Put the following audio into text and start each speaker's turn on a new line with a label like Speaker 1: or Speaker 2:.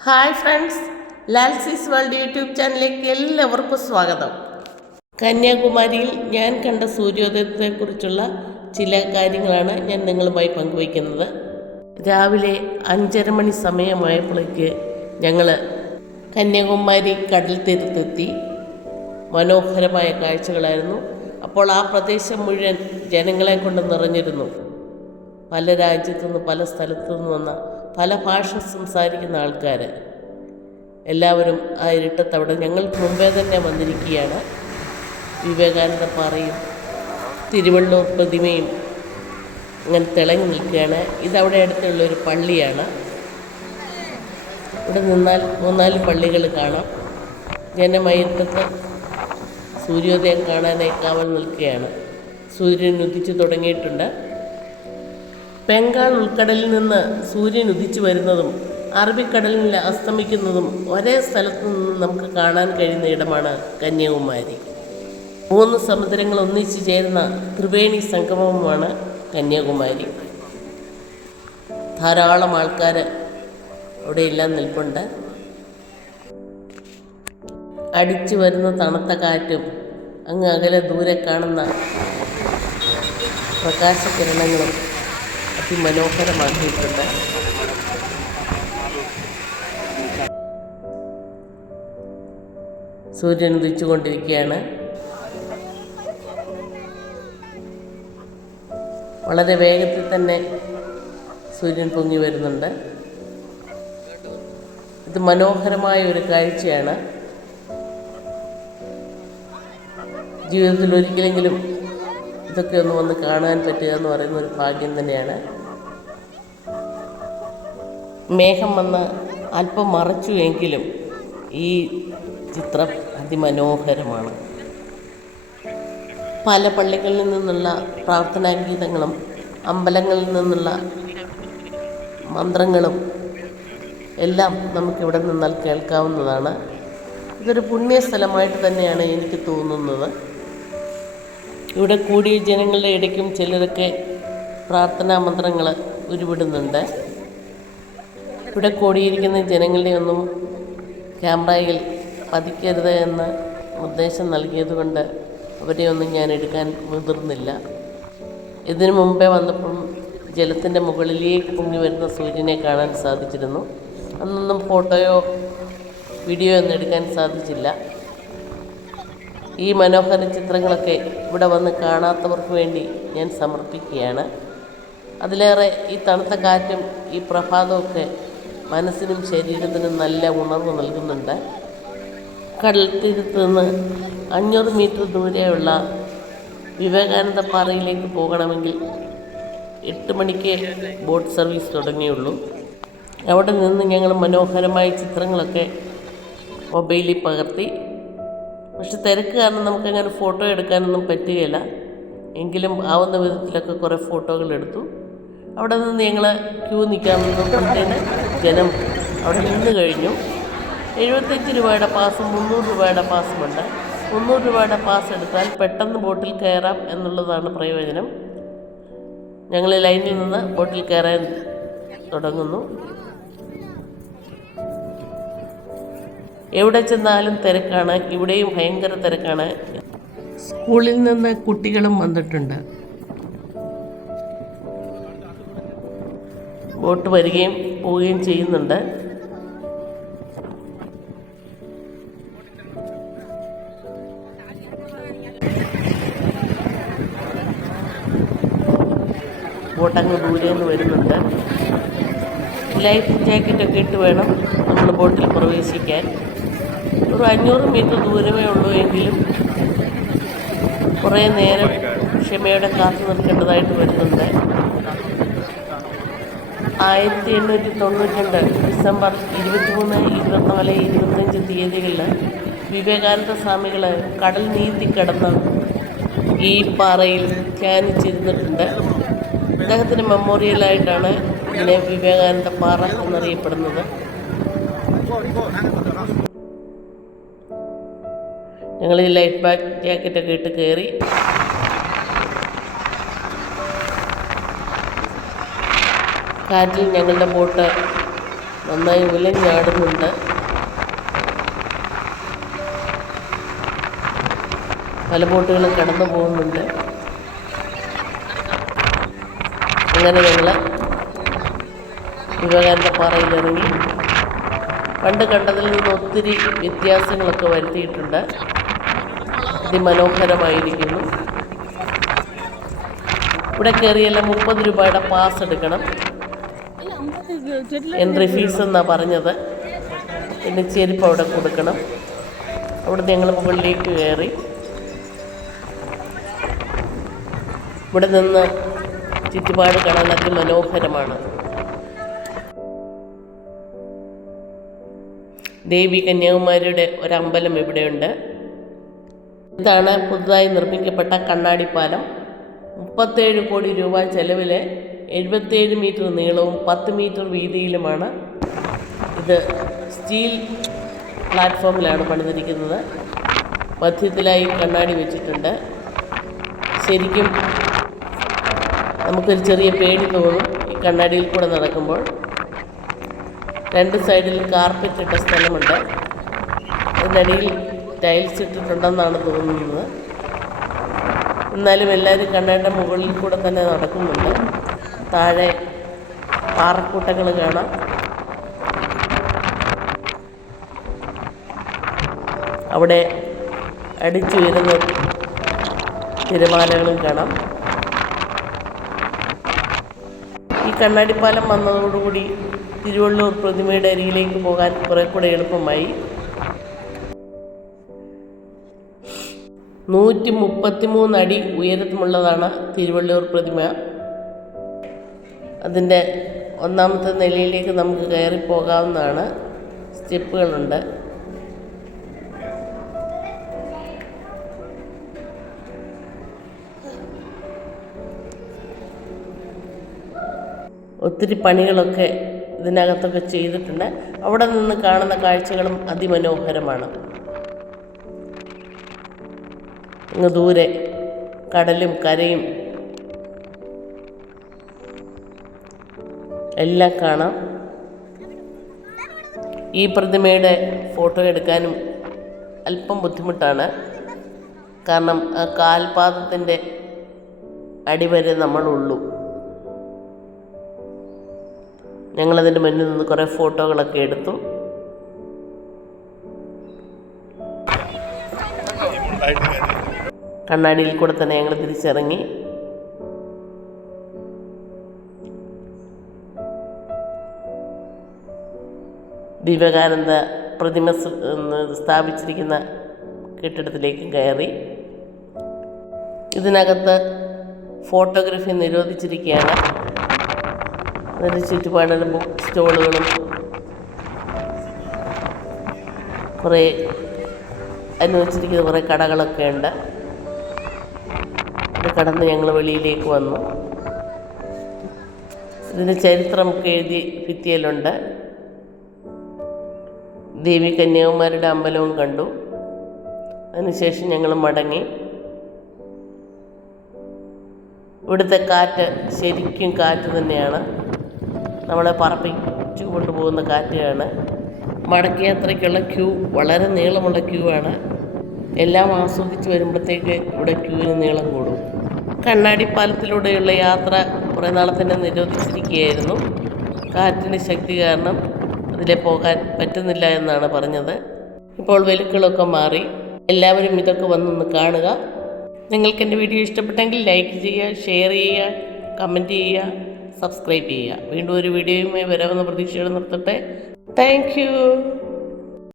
Speaker 1: Hi friends Lalsis world YouTube ചാനലിലേക്ക് എല്ലാവർക്കും സ്വാഗതം. കന്യാകുമാരിയിൽ ഞാൻ കണ്ട സൂര്യോദയത്തെക്കുറിച്ചുള്ള ചില കാര്യങ്ങളാണ് ഞാൻ നിങ്ങളുമായി പങ്കുവയ്ക്കുന്നത്. രാവിലെ അഞ്ചര മണി സമയമായപ്പോഴേക്ക് ഞങ്ങൾ കന്യാകുമാരി കടൽ തീരത്തെത്തി. മനോഹരമായ കാഴ്ചകളായിരുന്നു. അപ്പോൾ ആ പ്രദേശം മുഴുവൻ ജനങ്ങളെ കൊണ്ട് നിറഞ്ഞിരുന്നു. പല രാജ്യത്തു നിന്ന് പല സ്ഥലത്തു നിന്ന് വന്ന പല ഭാഷ സംസാരിക്കുന്ന ആൾക്കാർ എല്ലാവരും ആ ഇരുട്ടത്തവിടെ ഞങ്ങൾ മുമ്പേ തന്നെ വന്നിരിക്കുകയാണ്. വിവേകാനന്ദ പാറയും തിരുവള്ളൂർ പ്രതിമയും അങ്ങനെ തിളങ്ങി നിൽക്കുകയാണ്. ഇതവിടെ അടുത്തുള്ള ഒരു പള്ളിയാണ്. ഇവിടെ നിന്നാൽ മൂന്നാൽ പള്ളികൾ കാണാം. ജനമയത്തത്ത് സൂര്യോദയം കാണാനായി കാവൽ നിൽക്കുകയാണ്. സൂര്യൻ ഉദിച്ചു തുടങ്ങിയിട്ടുണ്ട്. ബംഗാൾ ഉൾക്കടലിൽ നിന്ന് സൂര്യൻ ഉദിച്ചു വരുന്നതും അറബിക്കടലിൽ അസ്തമിക്കുന്നതും ഒരേ സ്ഥലത്ത് നിന്ന് നമുക്ക് കാണാൻ കഴിയുന്ന ഇടമാണ് കന്യാകുമാരി. മൂന്ന് സമുദ്രങ്ങൾ ഒന്നിച്ചു ചേരുന്ന ത്രിവേണി സംഗമവുമാണ് കന്യാകുമാരി. ധാരാളം ആൾക്കാർ അവിടെയെല്ലാം നിൽപ്പുണ്ട്. അടിച്ചു വരുന്ന തണുത്ത കാറ്റും അങ്ങ് അകലെ ദൂരെ കാണുന്ന പ്രകാശകിരണങ്ങളും അതിമനോഹരമാക്കിയിട്ടുണ്ട്. സൂര്യൻ ഉദിച്ചുകൊണ്ടിരിക്കുകയാണ്. വളരെ വേഗത്തിൽ തന്നെ സൂര്യൻ പൊങ്ങി വരുന്നുണ്ട്. ഇത് മനോഹരമായ ഒരു കാഴ്ചയാണ്. ജീവിതത്തിൽ ഒരിക്കലെങ്കിലും ഇതൊക്കെ ഒന്ന് വന്ന് കാണാൻ പറ്റുക എന്ന് പറയുന്ന ഒരു ഭാഗ്യം തന്നെയാണ്. മേഘം വന്ന് അല്പം മറച്ചു എങ്കിലും ഈ ചിത്രം അതിമനോഹരമാണ്. പല പള്ളികളിൽ നിന്നുള്ള പ്രാർത്ഥനാ ഗീതങ്ങളും അമ്പലങ്ങളിൽ നിന്നുള്ള മന്ത്രങ്ങളും എല്ലാം നമുക്കിവിടെ നിന്നാൽ കേൾക്കാവുന്നതാണ്. ഇതൊരു പുണ്യസ്ഥലമായിട്ട് തന്നെയാണ് എനിക്ക് തോന്നുന്നത്. ഇവിടെ കൂടിയ ജനങ്ങളുടെ ഇടയ്ക്കും ചിലരൊക്കെ പ്രാർത്ഥനാ മന്ത്രങ്ങൾ ഉരുവിടുന്നുണ്ട്. ഇവിടെ കൂടിയിരിക്കുന്ന ജനങ്ങളുടെ ഒന്നും ക്യാമറയിൽ പതിക്കരുത് എന്ന് നിർദ്ദേശം നൽകിയതുകൊണ്ട് അവരെ ഒന്നും ഞാൻ എടുക്കാൻ മുതിർന്നില്ല. ഇതിനു മുമ്പേ വന്നപ്പം ജലത്തിന്റെ മുകളിലേക്ക് പൊങ്ങി വരുന്ന സൂര്യനെ കാണാൻ സാധിച്ചിരുന്നു. അന്നൊന്നും ഫോട്ടോയോ വീഡിയോ ഒന്നും എടുക്കാൻ സാധിച്ചില്ല. ഈ മനോഹര ചിത്രങ്ങളൊക്കെ ഇവിടെ വന്ന് കാണാത്തവർക്ക് വേണ്ടി ഞാൻ സമർപ്പിക്കുകയാണ്. അതിലേറെ ഈ തണുത്ത കാറ്റും ഈ പ്രഭാതമൊക്കെ മനസ്സിനും ശരീരത്തിനും നല്ല ഉണർവ് നൽകുന്നുണ്ട്. കടൽ തീരത്ത് നിന്ന് അഞ്ഞൂറ് മീറ്റർ ദൂരെയുള്ള വിവേകാനന്ദ പാറയിലേക്ക് പോകണമെങ്കിൽ എട്ട് മണിക്ക് ബോട്ട് സർവീസ് തുടങ്ങിയുള്ളൂ. അവിടെ നിന്ന് ഞങ്ങൾ മനോഹരമായ ചിത്രങ്ങളൊക്കെ മൊബൈലിൽ പകർത്തി. പക്ഷെ തിരക്ക് കാരണം നമുക്കങ്ങനെ ഫോട്ടോ എടുക്കാനൊന്നും പറ്റുകയില്ല. എങ്കിലും ആവുന്ന വിധത്തിലൊക്കെ കുറേ ഫോട്ടോകൾ എടുത്തു. അവിടെ നിന്ന് ഞങ്ങൾ ക്യൂ നിൽക്കാമെന്ന് നിൽക്കാമെന്നപ്പോഴത്തേന് ജനം അവിടെ നിന്ന് കഴിഞ്ഞു. എഴുപത്തഞ്ച് രൂപയുടെ പാസും മുന്നൂറ് രൂപയുടെ പാസുമുണ്ട് മുന്നൂറ് രൂപയുടെ പാസ് എടുത്താൽ പെട്ടെന്ന് ബോട്ടിൽ കയറാം എന്നുള്ളതാണ് പ്രയോജനം. ഞങ്ങൾ ലൈനിൽ നിന്ന് ബോട്ടിൽ കയറാൻ തുടങ്ങുന്നു. എവിടെ ചെന്നാലും തിരക്കാണ്. ഇവിടെയും ഭയങ്കര തിരക്കാണ്. സ്കൂളിൽ നിന്ന് കുട്ടികളും വന്നിട്ടുണ്ട്. ബോട്ട് വരികയും പോവുകയും ചെയ്യുന്നുണ്ട്. ബോട്ടങ്ങ് ദൂരെ നിന്ന് വരുന്നുണ്ട്. ലൈഫ് ജാക്കറ്റൊക്കെ ഇട്ട് വേണം നമ്മൾ ബോട്ടിൽ പ്രവേശിക്കാൻ. ഒരു അഞ്ഞൂറ് മീറ്റർ ദൂരമേ ഉള്ളൂ എങ്കിലും കുറേ നേരം ക്ഷമയോടെ കാത്തു നിൽക്കേണ്ടതായിട്ട് വരുന്നുണ്ട്. ആയിരത്തി എണ്ണൂറ്റി തൊണ്ണൂറ്റി രണ്ട് ഡിസംബർ ഇരുപത്തിമൂന്ന് ഇരുപത്തിനാല് ഇരുപത്തഞ്ച് തീയതികളിൽ വിവേകാനന്ദ സ്വാമികൾ കടൽ നീന്തി കിടന്ന് ഈ പാറയിൽ ധ്യാനിച്ചിരുന്നിട്ടുണ്ട്. അദ്ദേഹത്തിന് മെമ്മോറിയലായിട്ടാണ് ഇതിനെ വിവേകാനന്ദ പാറ എന്നറിയപ്പെടുന്നത്. ഞങ്ങൾ ഈ ലൈറ്റ് ബാഗ് ജാക്കറ്റൊക്കെ ഇട്ട് കയറി കാറ്റിൽ ഞങ്ങളുടെ ബോട്ട് നന്നായി ഉലഞ്ഞാടുന്നുണ്ട്. പല ബോട്ടുകളും കടന്നു പോകുന്നുണ്ട്. അങ്ങനെ ഞങ്ങൾ വിവേകാനന്ദ പാറയിൽ ഇറങ്ങി. പണ്ട് കണ്ടതിൽ നിന്ന് ഒത്തിരി വ്യത്യാസങ്ങളൊക്കെ വരുത്തിയിട്ടുണ്ട്. അതിമനോഹരമായിരിക്കുന്നു. ഇവിടെ കയറിയല്ല മുപ്പത് രൂപയുടെ പാസ് എടുക്കണം. എൻട്രി ഫീസ് എന്നാണ് പറഞ്ഞത്. പിന്നെ ചെരുപ്പ് അവിടെ കൊടുക്കണം. അവിടെ ഞങ്ങൾ മുകളിലേക്ക് കയറി. ഇവിടെ നിന്ന് ചുറ്റുപാട് കാണാൻ അതിമനോഹരമാണ്. ദേവി കന്യാകുമാരിയുടെ ഒരമ്പലം ഇവിടെയുണ്ട്. ഇതാണ് പുതുതായി നിർമ്മിക്കപ്പെട്ട കണ്ണാടിപ്പാലം മുപ്പത്തേഴ് കോടി രൂപ ചെലവിൽ എഴുപത്തേഴ് മീറ്റർ നീളവും പത്ത് മീറ്റർ വീതിയിലുമാണ് ഇത് സ്റ്റീൽ പ്ലാറ്റ്ഫോമിലാണ് പണിതിരിക്കുന്നത്. മധ്യത്തിലായി കണ്ണാടി വെച്ചിട്ടുണ്ട്. ശരിക്കും നമുക്കൊരു ചെറിയ പേടി തോന്നും ഈ കണ്ണാടിയിൽ കൂടെ നടക്കുമ്പോൾ. രണ്ട് സൈഡിൽ കാർപ്പറ്റ് ഇട്ട സ്ഥലമുണ്ട്. അതിനടിയിൽ ടൈൽസ് ഇട്ടിട്ടുണ്ടെന്നാണ് തോന്നുന്നത്. എന്നാലും എല്ലാവരും കണ്ണാടിന്റെ മുകളിൽ കൂടെ തന്നെ നടക്കുന്നുണ്ട്. താഴെ പാറക്കൂട്ടങ്ങൾ കാണാം. അവിടെ അടിച്ചുയരുന്ന തിരമാലകളും കാണാം. ഈ കണ്ണാടിപ്പാലം വന്നതോടുകൂടി തിരുവള്ളൂർ പ്രതിമയുടെ അരികിലേക്ക് പോകാൻ കുറെ കൂടെ എളുപ്പമായി. നൂറ്റി മുപ്പത്തിമൂന്ന് അടി ഉയരത്തിലുള്ളതാണ് തിരുവള്ളൂർ പ്രതിമ. അതിന്റെ ഒന്നാമത്തെ നിലയിലേക്ക് നമുക്ക് കയറി പോകാവുന്നതാണ് സ്റ്റെപ്പുകളുണ്ട്. ഒത്തിരി പണികളൊക്കെ ഇതിനകത്തൊക്കെ ചെയ്തിട്ടുണ്ട്. അവിടെ നിന്ന് കാണുന്ന കാഴ്ചകളും അതിമനോഹരമാണ്. അങ്ങ് ദൂരെ കടലും കരയും എല്ലാം കാണാം. ഈ പ്രതിമയുടെ ഫോട്ടോ എടുക്കാനും അല്പം ബുദ്ധിമുട്ടാണ്. കാരണം ആ കാൽപാദത്തിന്റെ അടിവരെ നമ്മളുള്ളൂ. ഞങ്ങളതിന്റെ മുന്നിൽ നിന്ന് കുറേ ഫോട്ടോകളൊക്കെ എടുത്തു. കണ്ണാടിയിൽ കൂടെ തന്നെ ഞങ്ങൾ തിരിച്ചിറങ്ങി. വിവേകാനന്ദ പ്രതിമ സ്ഥാപിച്ചിരിക്കുന്ന കെട്ടിടത്തിലേക്ക് കയറി. ഇതിനകത്ത് ഫോട്ടോഗ്രാഫി നിരോധിച്ചിരിക്കുകയാണ്. അതിന്റെ ചുറ്റുപാടിൽ ബുക്ക് സ്റ്റോളുകളും കുറേ അനുവദിച്ചിരിക്കുന്ന കുറേ കടകളൊക്കെ ഉണ്ട്. അത് കടന്ന് ഞങ്ങൾ വെളിയിലേക്ക് വന്നു. ഇതിന്റെ ചരിത്രമൊക്കെ എഴുതി ഭിത്തിയിലുണ്ട്. ദേവി കന്യാകുമാരിയുടെ അമ്പലവും കണ്ടു. അതിനുശേഷം ഞങ്ങൾ മടങ്ങി. ഇവിടുത്തെ കാറ്റ് ശരിക്കും കാറ്റ് തന്നെയാണ്. നമ്മളെ പറപ്പിച്ചു കൊണ്ടുപോകുന്ന കാറ്റാണ്. മടക്കയാത്രയ്ക്കുള്ള ക്യൂ വളരെ നീളമുള്ള ക്യൂ ആണ്. എല്ലാം ആസ്വദിച്ച് വരുമ്പോഴത്തേക്ക് ഇവിടെ ക്യൂവിന് നീളം കൂടും. കണ്ണാടിപ്പാലത്തിലൂടെയുള്ള യാത്ര കുറേ നാളെ തന്നെ നിരോധിച്ചിരിക്കുകയായിരുന്നു. കാറ്റിന്റെ ശക്തി കാരണം അതിലെ പോകാൻ പറ്റുന്നില്ല എന്നാണ് പറഞ്ഞത്. ഇപ്പോൾ വെലുക്കളൊക്കെ മാറി. എല്ലാവരും ഇതൊക്കെ വന്നൊന്ന് കാണുക. നിങ്ങൾക്ക് എന്റെ വീഡിയോ ഇഷ്ടപ്പെട്ടെങ്കിൽ ലൈക്ക് ചെയ്യുക ഷെയർ ചെയ്യുക കമന്റ് ചെയ്യുക സബ്സ്ക്രൈബ് ചെയ്യുക. വീണ്ടും ഒരു വീഡിയോയുമായി വരാമെന്ന പ്രതീക്ഷയോടെ നിർത്തട്ടെ. താങ്ക്